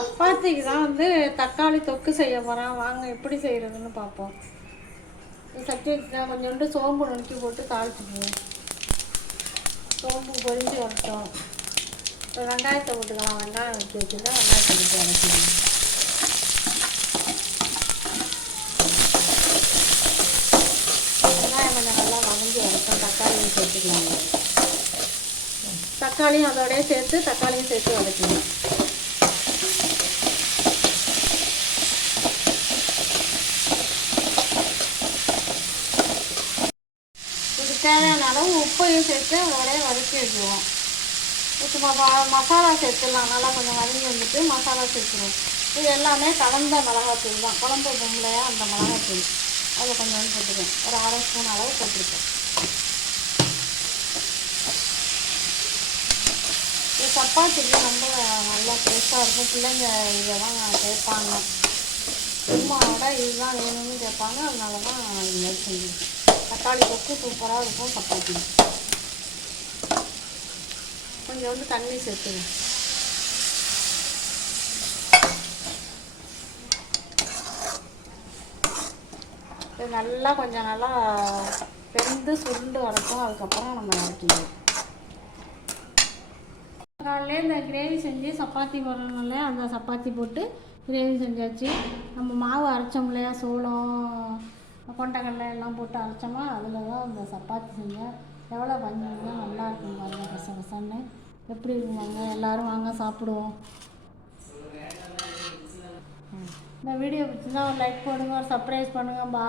சப்பாத்திக்கு தான் வந்து தக்காளி தொக்கு செய்ய போகிறேன். வாங்க எப்படி செய்கிறதுன்னு பார்ப்போம். சட்டி வச்சுதான் கொஞ்சோண்டு சோம்பு நுணுக்கி போட்டு தாளிச்சுக்குவோம். சோம்பு பொரிஞ்சு வரட்டும். இப்போ வெங்காயத்தை போட்டுக்கலாம். வெங்காயம் வச்சு வச்சுருந்தா வெங்காயத்தை போட்டு வதக்கிடுவோம். வெங்காயம் கொஞ்சம் நல்லா வதங்கி வரட்டும். தக்காளியும் சேர்த்துக்கலாங்க. தக்காளியும் அதோடய சேர்த்து தக்காளியும் சேர்த்து வதக்கிடுவோம். தேவையான அளவு உப்பையும் சேர்த்து அதோடய வதக்கி வைக்குவோம். இப்போ மசாலா சேர்த்துடலாம். நல்லா கொஞ்சம் வதங்கி வந்துட்டு மசாலா சேர்த்துருவோம். இது எல்லாமே கலந்த மிளகாத்தூள் தான். குழம்பு பொம்பளையா அந்த மிளகாத்தூள் அதை கொஞ்சம் போட்டுருக்கேன். ஒரு 1/2 ஸ்பூன் அளவு போட்டிருக்கேன். இது சப்பாத்திக்கு ரொம்ப நல்லா டேஸ்ட்டாக இருக்கும். பிள்ளைங்க இதை தான் கேட்பாங்க. சும்மாவோட இதுதான் வேணும்னு கேட்பாங்க. அதனால தான் இது மாதிரி செஞ்சு தக்காளி தொக்கு சூப்பராக இருக்கும். சப்பாத்தி கொஞ்சம் வந்து தண்ணி சேர்த்துங்க. இது நல்லா கொஞ்சம் நல்லா வெந்து சுருண்டு வரட்டும். அதுக்கப்புறம் நம்ம இறக்கிடுவோம். காலையிலே இந்த கிரேவி செஞ்சு சப்பாத்தி போடுறதுனால அந்த சப்பாத்தி போட்டு கிரேவி செஞ்சாச்சு. நம்ம மாவு அரைச்சோம் இல்லையா, சோளம் கொண்டக்கடலை எல்லாம் போட்டு அரைச்சோமா, அதில் தான் அந்த சப்பாத்தி செஞ்சேன். எவ்வளோ பண்ணிங்கன்னா நல்லா இருக்கும் பாருங்க. கசகசன்னு எப்படி இருக்குவாங்க. எல்லோரும் வாங்க சாப்பிடுவோம். இந்த வீடியோ பிடிச்சிருந்தா ஒரு லைக் போடுங்க, ஒரு சப்ஸ்கிரைப் பண்ணுங்கள். பா.